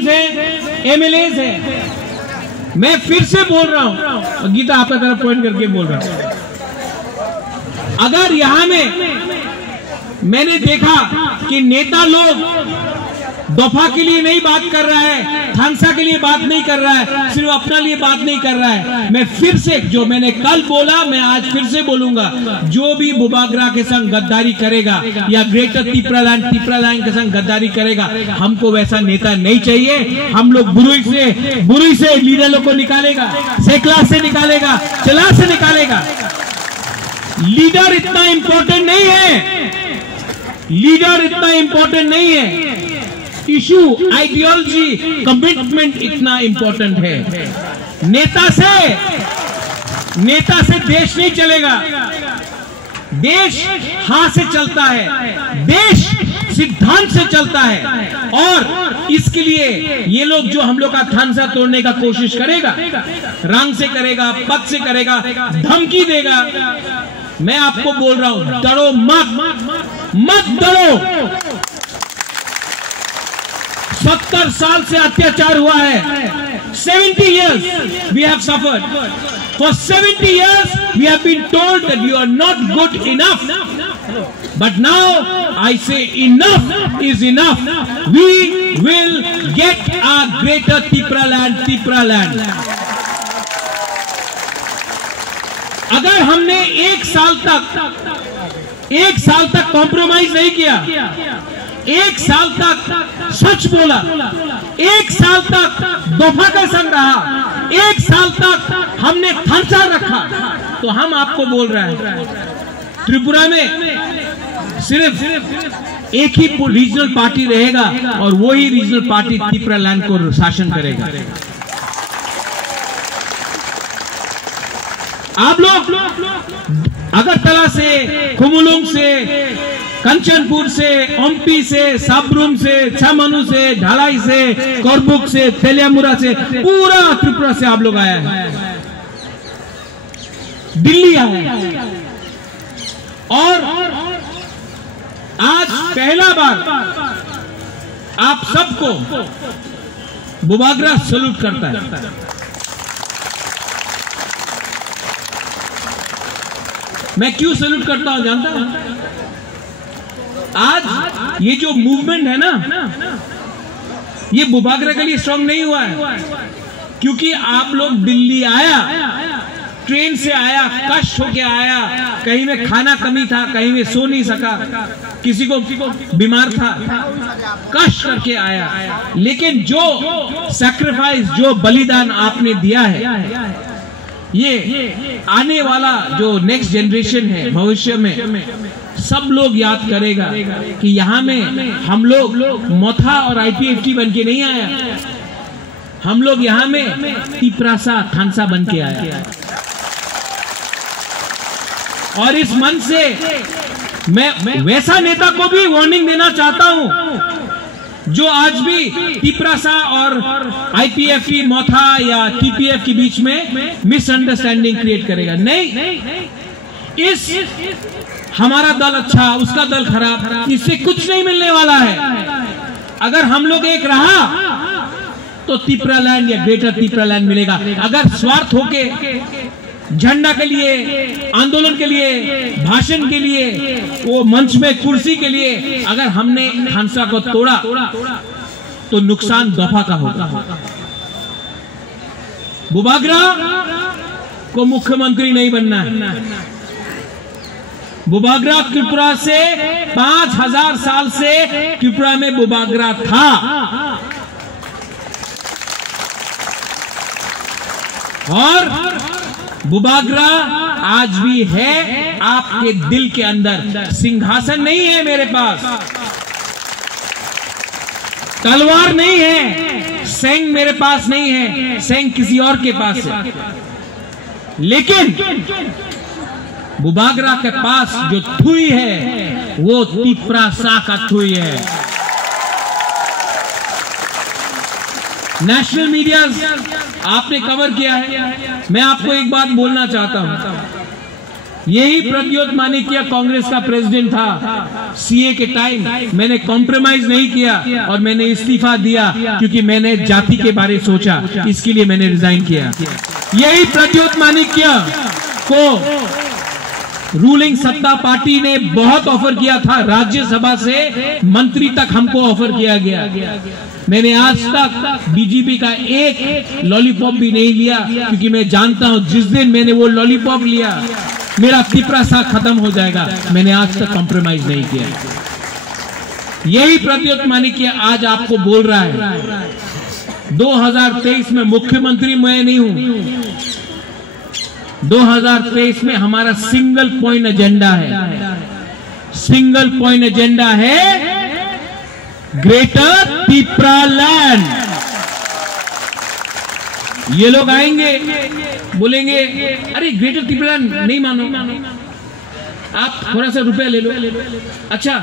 MPs हैं, MLAs हैं। मैं फिर से बोल रहा हूं, गीता आपका तरफ पॉइंट करके बोल रहा हूं, अगर यहां में मैंने देखा कि नेता लोग दफा के लिए नहीं बात कर रहा है, खानसा के लिए बात नहीं कर रहा है, सिर्फ अपना लिए बात नहीं कर रहा है, मैं फिर से जो मैंने कल बोला मैं आज फिर से बोलूंगा, जो भी बुबागरा के संग गद्दारी करेगा या ग्रेटर तिपरालैंड के संग गद्दारी करेगा, हमको वैसा नेता नहीं चाहिए। हम लोग बुरुई से लीडरों को निकालेगा, सेकला से निकालेगा, चला से निकालेगा। लीडर इतना इंपॉर्टेंट नहीं है, लीडर इतना इंपॉर्टेंट नहीं है, इशू, आइडियोलॉजी, कमिटमेंट इतना इंपॉर्टेंट है। नेता से देश नहीं चलेगा, देश हाथ से चलता है, देश सिद्धांत से चलता है। और इसके लिए ये लोग जो हम लोग का खानसा तोड़ने का कोशिश करेगा, रंग से करेगा, पद से करेगा, धमकी देगा, मैं आपको बोल रहा हूं, डरो मत डरो। 70 साल से अत्याचार हुआ है। 70 years we have suffered. For 70 years we have been told that you are not good enough. But now I say enough is enough. We will get a greater Tipraland. अगर हमने एक साल तक कॉम्प्रोमाइज नहीं किया, एक साल तक सच बोला, एक साल तक दफा का संग रहा, एक साल तक हमने खानसा रखा, तो हम आपको बोल रहे हैं त्रिपुरा में सिर्फ एक ही रीजनल पार्टी रहेगा और वही रीजनल पार्टी तिपरालैंड को शासन करेगा। आप लोग अगरतला से, खुमुलुंग से, कंचनपुर से, ओम्पी से, साब्रुम से, छमनु से, ढालाई से, कोरबुक से, तेलियामुरा से, पूरा त्रिपुरा से आप लोग आया है, दिल्ली आया है। और आज पहला बार आप सबको बुबागरा सैल्यूट करता है। मैं क्यों सैल्यूट करता हूं जानता हूं? आज ये जो मूवमेंट है ना, ये बुबागरा के लिए स्ट्रांग नहीं हुआ है, क्योंकि आप लोग दिल्ली आया, ट्रेन से आया, कष्ट होके आया, कहीं में खाना कमी था, कहीं में सो नहीं सका, किसी को बीमार था, कष्ट करके आया। लेकिन जो सैक्रिफाइस, जो बलिदान आपने दिया है, ये आने वाला जो नेक्स्ट जनरेशन है, भविष्य में सब लोग याद करेगा कि यहाँ में हम लोग मोथा और आईपीएफटी बन के नहीं आया, हम लोग यहाँ में तिपरासा खानसा बन के आया। और इस मन से मैं वैसा नेता को भी वार्निंग देना चाहता हूं जो आज भी तिपरासा और आईपीएफटी, मोथा या टीपीएफ के बीच में मिसअंडरस्टैंडिंग क्रिएट करेगा। नहीं, इस हमारा दल अच्छा, उसका दल खराब, इससे कुछ नहीं मिलने वाला है। अगर हम लोग एक रहा तो तिपरालैंड या ग्रेटर तिपरालैंड मिलेगा। अगर स्वार्थ होके झंडा के लिए, आंदोलन के लिए, भाषण के लिए, वो मंच में कुर्सी के लिए अगर हमने खानसा को तोड़ा तो नुकसान दफा का होगा। बुबागरा को मुख्यमंत्री नहीं बनना है। बुबागरा त्रिपुरा से 5000 साल से त्रिपुरा में बुबागरा था। और बुबागरा आज भी है आपके दिल के अंदर। सिंहासन नहीं है मेरे पास, तलवार नहीं है, सेंग मेरे पास नहीं है, सेंग किसी और के पास है। लेकिन बुबागरा के पास जो थुई है वो तिपरासा का थुई है। नेशनल मीडिया आपने कवर किया है। मैं आपको एक बात बोलना चाहता हूं, यही प्रद्योत मानिकिया कांग्रेस का प्रेसिडेंट था। सीए के टाइम मैंने कॉम्प्रोमाइज नहीं किया और मैंने इस्तीफा दिया क्योंकि मैंने जाति के बारे में सोचा, इसके लिए मैंने रिजाइन किया। यही प्रद्योत मानिकिया को रूलिंग सत्ता पार्टी ने बहुत ऑफर किया था, राज्यसभा से मंत्री तक हमको ऑफर किया गया। मैंने आज तक बीजेपी का एक लॉलीपॉप भी नहीं लिया क्योंकि मैं जानता हूं जिस दिन मैंने वो लॉलीपॉप लिया मेरा तिपरासा खत्म हो जाएगा। मैंने आज तक कॉम्प्रोमाइज नहीं किया। यही प्रद्योत मानिकिया आज आपको बोल रहा है 2023 में मुख्यमंत्री मैं नहीं हूं। 2023 में हमारा सिंगल पॉइंट एजेंडा है, सिंगल पॉइंट एजेंडा है ग्रेटर तिपरालैंड। ये लोग आएंगे बोलेंगे अरे ग्रेटर तिपरालैंड नहीं मानो, आप थोड़ा सा रुपया ले लो। अच्छा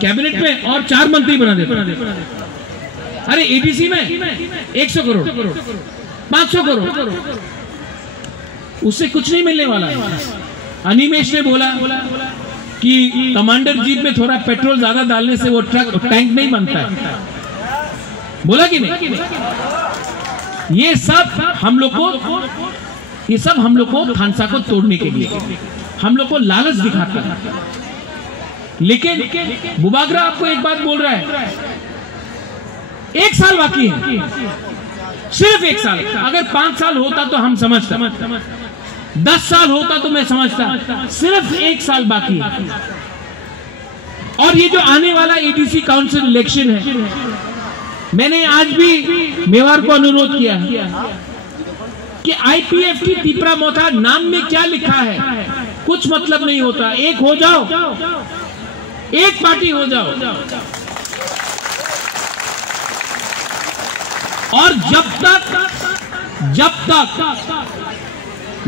कैबिनेट में और 4 मंत्री बना देते। अरे एडीसी में 100 करोड़ 500 करोड़, उससे कुछ नहीं मिलने वाला है। अनिमेश ने बोला कि कमांडर जीप में थोड़ा पेट्रोल ज्यादा डालने से वो टैंक नहीं बनता है, बोला कि नहीं? ये सब हम लोग को खानसा को तोड़ने के लिए हम लोग को लालच दिखाता है। लेकिन बुबागरा आपको एक बात बोल रहा है, 1 साल बाकी है, सिर्फ 1 साल। अगर 5 साल होता तो हम समझते, 10 साल होता तो मैं समझता, सिर्फ 1 साल बाकी है। और ये जो आने वाला एडीसी काउंसिल इलेक्शन है, मैंने आज भी मेवाड़ को अनुरोध किया कि आईपीएफ की तिपरा मोथा नाम में क्या लिखा है, कुछ मतलब नहीं होता। एक हो जाओ, एक पार्टी हो जाओ। और जब तक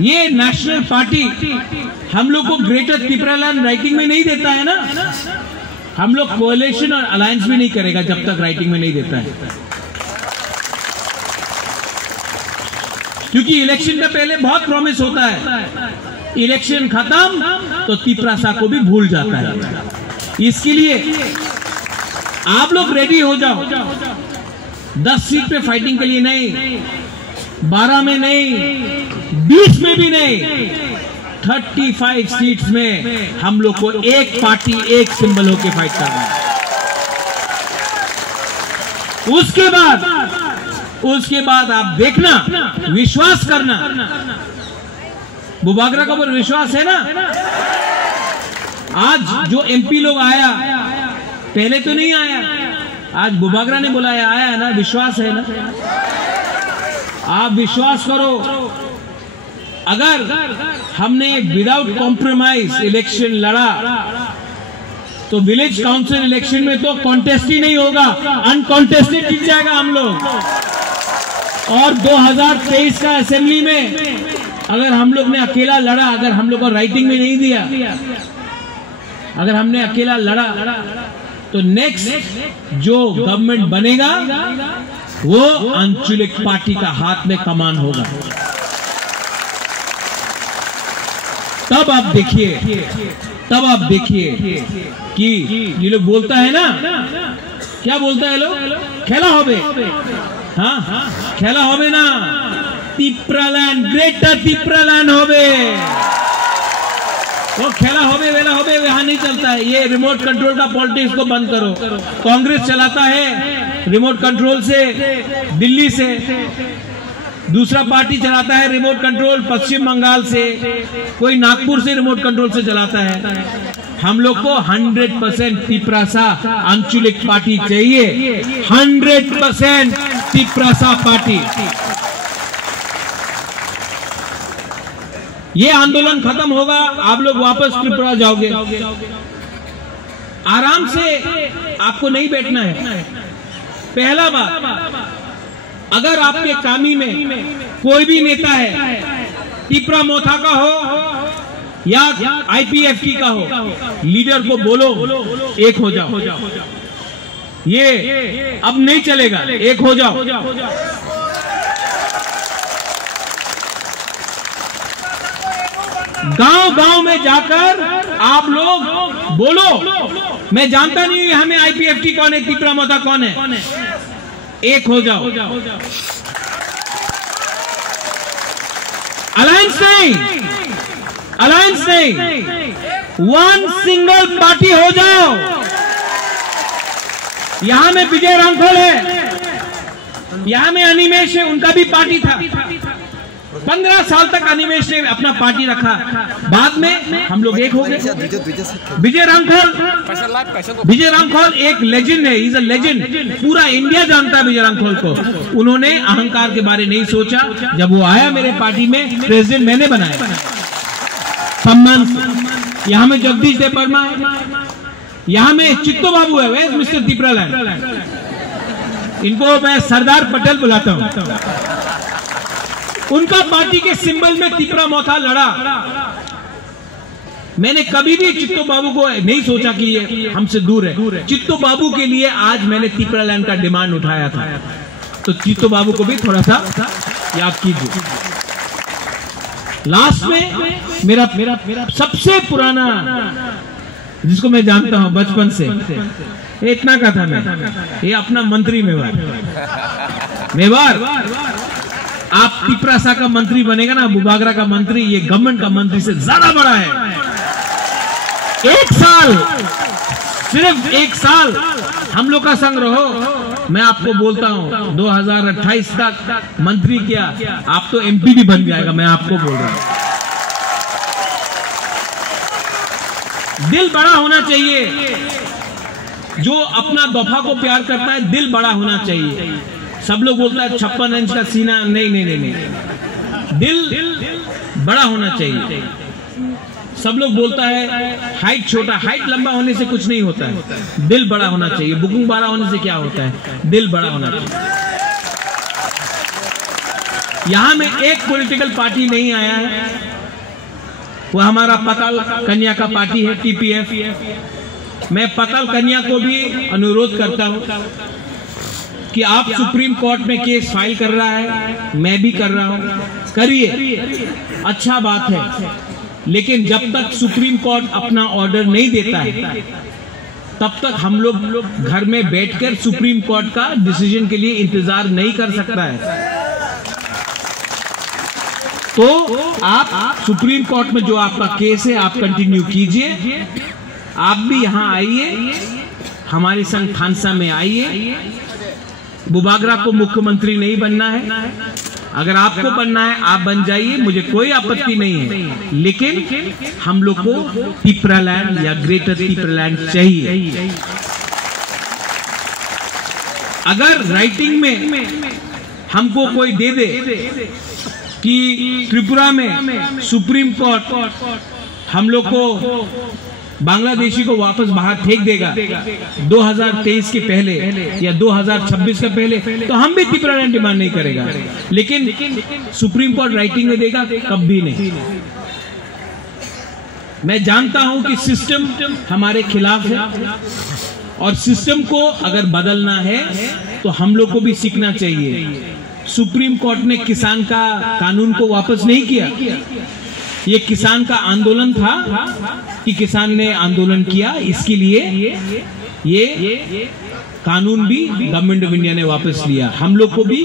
ये नेशनल पार्टी हम लोग को ग्रेटर तिपरालैंड राइटिंग में नहीं देता है ना, हम लोग कोएलिशन और अलायंस भी नहीं करेगा जब तक राइटिंग में नहीं देता है। क्योंकि इलेक्शन का पहले बहुत प्रॉमिस होता है, इलेक्शन खत्म तो तिपरासा को भी भूल जाता है। इसके लिए आप लोग रेडी हो जाओ। 10 सीट पे फाइटिंग के लिए नहीं, 12 में नहीं, 20 में भी नहीं, 35 सीट्स में हम लोग को एक पार्टी एक सिंबल होके फाइट करना है। उसके बाद आप देखना, विश्वास करना। बुबागरा का ऊपर विश्वास है ना? आज जो एमपी लोग आया, पहले तो नहीं आया, आज बुबागरा ने बुलाया, आया है ना, विश्वास है ना? आप विश्वास करो, अगर हमने विदाउट कॉम्प्रोमाइज इलेक्शन लड़ा तो विलेज काउंसिल इलेक्शन में तो कॉन्टेस्ट ही नहीं होगा, अनकॉन्टेस्टेड जीत जाएगा हम लोग। और 2023 का असेंबली में अगर हम लोग ने अकेला लड़ा, अगर हम लोग को राइटिंग में नहीं दिया, अगर हमने अकेला लड़ा तो नेक्स्ट जो गवर्नमेंट बनेगा वो आंचलिक पार्टी का हाथ में कमान होगा। तब आप देखिए कि ये लोग बोलता है ना, क्या बोलता है लोग, खेला होबे, हाँ खेला होबे ना, तिपरालैंड ग्रेटर तिपरालैंड होबे। वो खेला होबे वेला होबे वहां नहीं चलता है। ये रिमोट कंट्रोल का पॉलिटिक्स को बंद करो। कांग्रेस चलाता है रिमोट कंट्रोल से दिल्ली से, दूसरा पार्टी चलाता है रिमोट कंट्रोल पश्चिम बंगाल से, कोई नागपुर से रिमोट कंट्रोल से चलाता है। हम लोग को 100% तिपरासा आंचलिक पार्टी चाहिए, 100% तिपरासा पार्टी। ये आंदोलन खत्म होगा, आप लोग वापस त्रिपुरा जाओगे। आराम से आपको नहीं बैठना है। पहला बात, अगर आपके कामी में कोई भी नेता है, तिपरा मोथा का हो या आईपीएफटी का हो, लीडर को बोलो एक हो जाओ। ये अब नहीं चलेगा, एक हो जाओ। गांव गांव में जाकर आप लोग बोलो, मैं जानता नहीं हमें आईपीएफटी कौन है, तिपरा मोता कौन है, एक हो जाओ। अलायंस नहीं, अलायंस नहीं, वन सिंगल पार्टी हो जाओ। यहां में विजय रामखोल है, यहां में अनिमेश है, उनका भी पार्टी था। 15 साल तक अनिमेश ने अपना पार्टी रखा, बाद में हम लोग एक हो गए। विजय रामखोल एक लेजेंड है, इज अ लेजेंड, पूरा इंडिया जानता है विजय रामखोल को। उन्होंने अहंकार के बारे नहीं सोचा, जब वो आया मेरे पार्टी में, प्रेसिडेंट मैंने बनाया सम्मान से। यहां में जगदीश देव वर्मा है, यहां में चित्तो बाबू है, वे मिस्टर तिपरालैंड, इनको मैं सरदार पटेल बुलाता हूं। उनका पार्टी के सिंबल में तिपरा मोथा लड़ा। मैंने कभी भी चित्तो बाबू को नहीं सोचा कि ये हमसे दूर है। चित्तो बाबू के लिए आज मैंने तिपरालैंड का डिमांड उठाया था, तो चित्तो बाबू को भी थोड़ा सा याद कीजिए। लास्ट में मेरा सबसे पुराना, जिसको मैं जानता हूं बचपन से, इतना का था मैं, ये अपना मंत्री मेवार। आप तिपरासा का मंत्री बनेगा ना, बुबागरा का मंत्री, ये गवर्नमेंट का मंत्री से ज्यादा बड़ा है। एक साल, सिर्फ एक साल हम लोग का संग रहो। मैं आपको बोलता हूं 2028 तक मंत्री क्या, आप तो एमपी भी बन जाएगा, मैं आपको बोल रहा हूं। दिल बड़ा होना चाहिए, जो अपना दफा को प्यार करता है, दिल बड़ा होना चाहिए। सब लोग बोलता है 56 इंच का सीना, नहीं, दिल बड़ा होना चाहिए। सब लोग बोलता है हाइट छोटा, हाइट लंबा होने से कुछ नहीं होता है, दिल बड़ा होना चाहिए। बुकिंग बड़ा होने से क्या होता है, दिल बड़ा होना चाहिए। यहां में एक पॉलिटिकल पार्टी नहीं आया है, वो हमारा पताल कन्या का पार्टी है, टीपीएफ। मैं पताल कन्या को भी अनुरोध करता हूं कि आप सुप्रीम कोर्ट में केस फाइल कर रहा है, मैं भी कर रहा हूं, करिए, अच्छा बात है। लेकिन जब तक सुप्रीम कोर्ट अपना ऑर्डर नहीं देता है, तब तक हम लोग घर में बैठकर सुप्रीम कोर्ट का डिसीजन के लिए इंतजार नहीं कर सकता है। तो आप सुप्रीम कोर्ट में जो आपका केस है, आप कंटिन्यू कीजिए। आप भी यहां आइए, हमारे संग थानसा में आइए। बुबागरा को मुख्यमंत्री नहीं बनना है, अगर आपको बनना है आप बन जाइए, मुझे कोई आपत्ति नहीं है। लेकिन हम लोग को तिपरालैंड या ग्रेटर तिपरालैंड चाहिए। अगर राइटिंग में हमको कोई दे दे कि त्रिपुरा में सुप्रीम कोर्ट हम लोग को बांग्लादेशी को वापस बाहर फेंक देगा 2023 के पहले या 2026 के पहले, तो हम भी तिपरालैंड डिमांड नहीं करेगा। लेकिन सुप्रीम कोर्ट राइटिंग में देगा, कभी नहीं। मैं जानता हूं कि सिस्टम हमारे खिलाफ है, और सिस्टम को अगर बदलना है तो हम लोग को भी सीखना चाहिए। सुप्रीम कोर्ट ने किसान का कानून को वापस नहीं किया, ये किसान का आंदोलन था कि किसान ने आंदोलन किया, इसके लिए ये कानून भी गवर्नमेंट ऑफ इंडिया ने वापस लिया। हम लोग को भी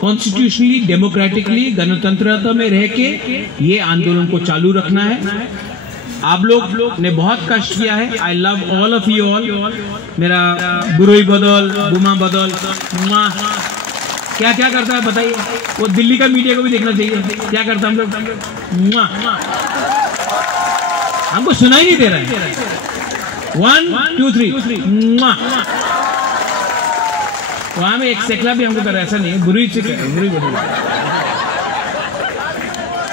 कॉन्स्टिट्यूशनली, डेमोक्रेटिकली, गणतंत्रता में रह के ये आंदोलन को चालू रखना है। आप लोग ने बहुत कष्ट किया है। I love all of you all. मेरा बुरोई बदल, बुमा बदल, क्या क्या करता है बताइए। वो दिल्ली का मीडिया को भी देखना चाहिए, क्या करता हम लोग। हमको सुनाई नहीं दे रहा है। 1 2 3 वहां में एक सेकला भी हमको कर, ऐसा नहीं है, बुरी से बुरी बुरी।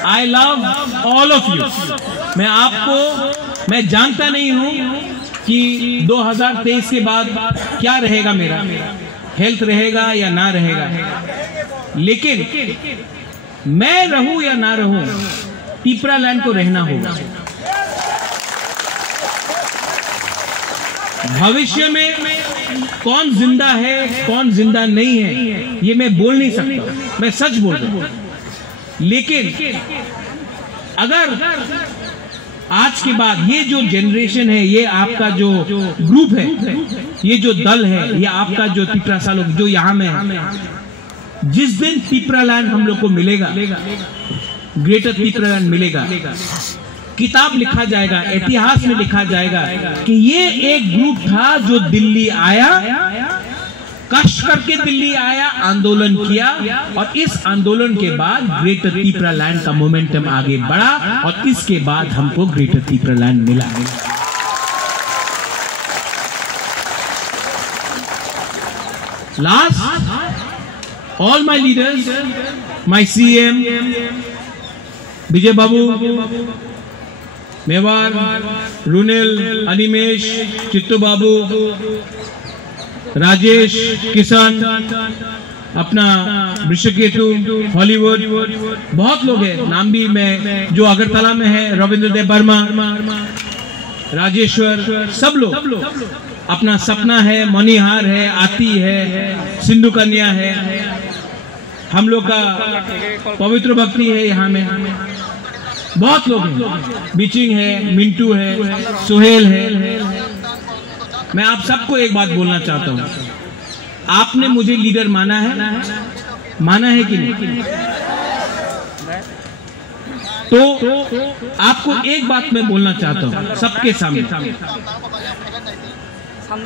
I love all of you. मैं जानता नहीं हूं कि 2023 के बाद क्या रहेगा, मेरा हेल्थ रहेगा या ना रहेगा, लेकिन मैं रहूं या ना रहूं, तिपरालैंड को रहना होगा। भविष्य में कौन जिंदा है कौन जिंदा नहीं है ये मैं बोल नहीं सकता, मैं सच बोल रहा हूं। लेकिन अगर आज के बाद ये जो जनरेशन है, ये आपका जो ग्रुप है, ये जो दल है, ये आपका जो तिपरासा लोग जो यहाँ में है, जिस दिन तिपरालैंड हम लोग को मिलेगा, ग्रेटर तिपरालैंड मिलेगा, किताब लिखा जाएगा, इतिहास में लिखा जाएगा कि ये एक ग्रुप था जो दिल्ली आया, कष्ट करके दिल्ली आया, आंदोलन किया, और इस आंदोलन के बाद ग्रेटर तिपरालैंड का मोमेंटम आगे बढ़ा, और इसके बाद हमको ग्रेटर तिपरालैंड मिला। Last, all my leaders, my CM Vijay Babu, Mewar, Runel, Animesh, Chittu Babu, Rajesh, Kishan, अपना वृषकेतु, हॉलीवुड, बहुत लोग हैं, नाम भी मैं जो अगरतला में है, रविंद्र देव वर्मा, राजेश्वर, सब लोग, अपना सपना है, मणिहार है, आती है, सिंधु कन्या है, हम लोग का पवित्र भक्ति है यहाँ में, बहुत लोग हैं, बिचिंग है, मिंटू है, सुहेल है। मैं आप सबको एक बात बोलना चाहता हूं, आपने मुझे लीडर माना है कि नहीं? तो आपको एक बात मैं बोलना चाहता हूं सबके सामने,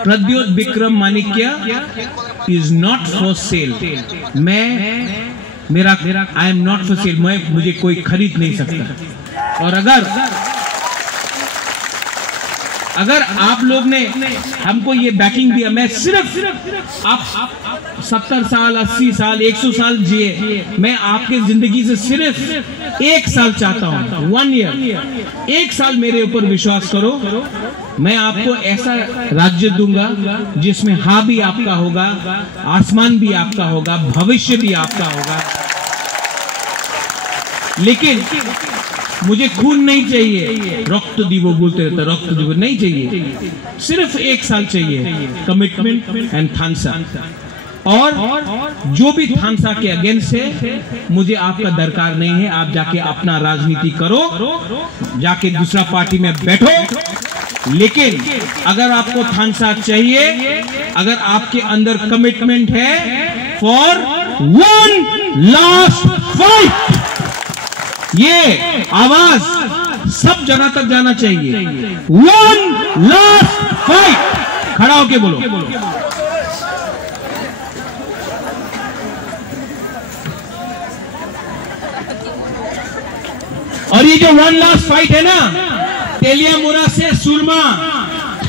प्रद्योत विक्रम माणिक्य इज नॉट फॉर सेल। मेरा I am not for sale, मुझे कोई खरीद नहीं सकता। और अगर आप लोग ने हमको ये बैकिंग दिया, मैं सिर्फ आप 70 साल, 80 साल, 100 साल जिए, मैं आपके जिंदगी से सिर्फ 1 साल चाहता हूं, 1 ईयर, 1 साल मेरे ऊपर विश्वास करो, मैं आपको ऐसा राज्य दूंगा जिसमें हाँ भी आपका होगा, आसमान भी आपका होगा, भविष्य भी आपका होगा। लेकिन मुझे खून नहीं चाहिए, रक्त दीवो बोलते रहते, रक्त दीवो नहीं चाहिए, सिर्फ 1 साल चाहिए, कमिटमेंट एंड थानसा। और जो भी थानसा के अगेंस्ट है, मुझे आपका दरकार नहीं है, आप जाके अपना राजनीति करो, जाके दूसरा पार्टी में बैठो। लेकिन अगर आपको थानसा चाहिए, अगर आपके अंदर कमिटमेंट है फॉर 1 लास्ट फाइट, ये आवाज सब जगह तक जाना चाहिए, 1 लास्ट फाइट, खड़ा होके बोलो। और ये जो 1 लास्ट फाइट है ना, तेलियामुरा से सुरमा,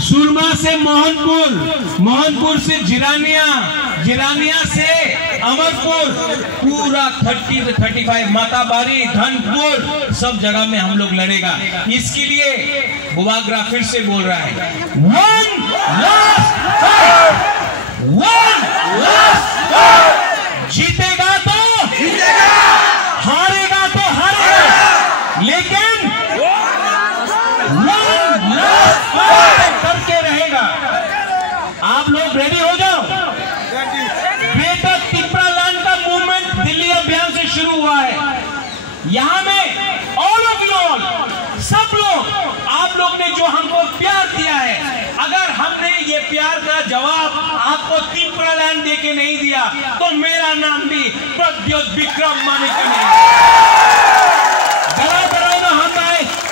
सुरमा से मोहनपुर, मोहनपुर से जिरानिया, जिरानिया से अमरपुर, पूरा 30 से 35 माताबारी, धनपुर, सब जगह में हम लोग लड़ेगा। इसके लिए बुवाग्रा फिर से बोल रहा है, 1 लास्ट फाइट, 1 लास्ट फाइट, जीतेगा तो जीतेगा, हारेगा तो हारेगा, लेकिन 1 लास्ट फाइट करके रहेगा। आप लोग रेडी हो जाओ। ग्रेटर तिपरालैंड का मूवमेंट दिल्ली अभियान से शुरू हुआ है। यहाँ में ऑल ऑफ यू ऑल, सब लोग, आप लोग ने जो हमको प्यार दिया है, अगर हमने ये प्यार का जवाब आपको तिपरालैंड देके नहीं दिया, तो मेरा नाम भी प्रद्योत विक्रम माणिक्य नहीं।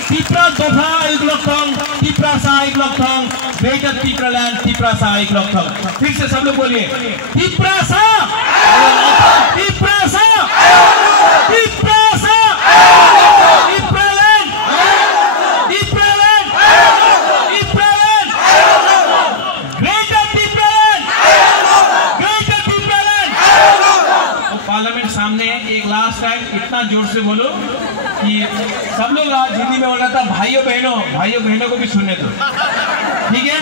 तिपरा दोफा इग्लोथोंग, तिपरासा इग्लोथोंग, ग्रेटर तिपरालैंड, तिपरासा इग्लोथोंग। फिर से सब लोग बोलिए, तिपरासा, तिपरासा, तिपरासा, तिपरालैंड, तिपरालैंड, तिपरालैंड, ग्रेटर तिपरालैंड, ग्रेटर तिपरालैंड। तो पार्लियामेंट सामने है, एक लास्ट टाइम इतना जोर से बोलो कि सब लोग आज हिंदी में बोल रहा था, भाइयों बहनों को भी सुनने दो, ठीक है?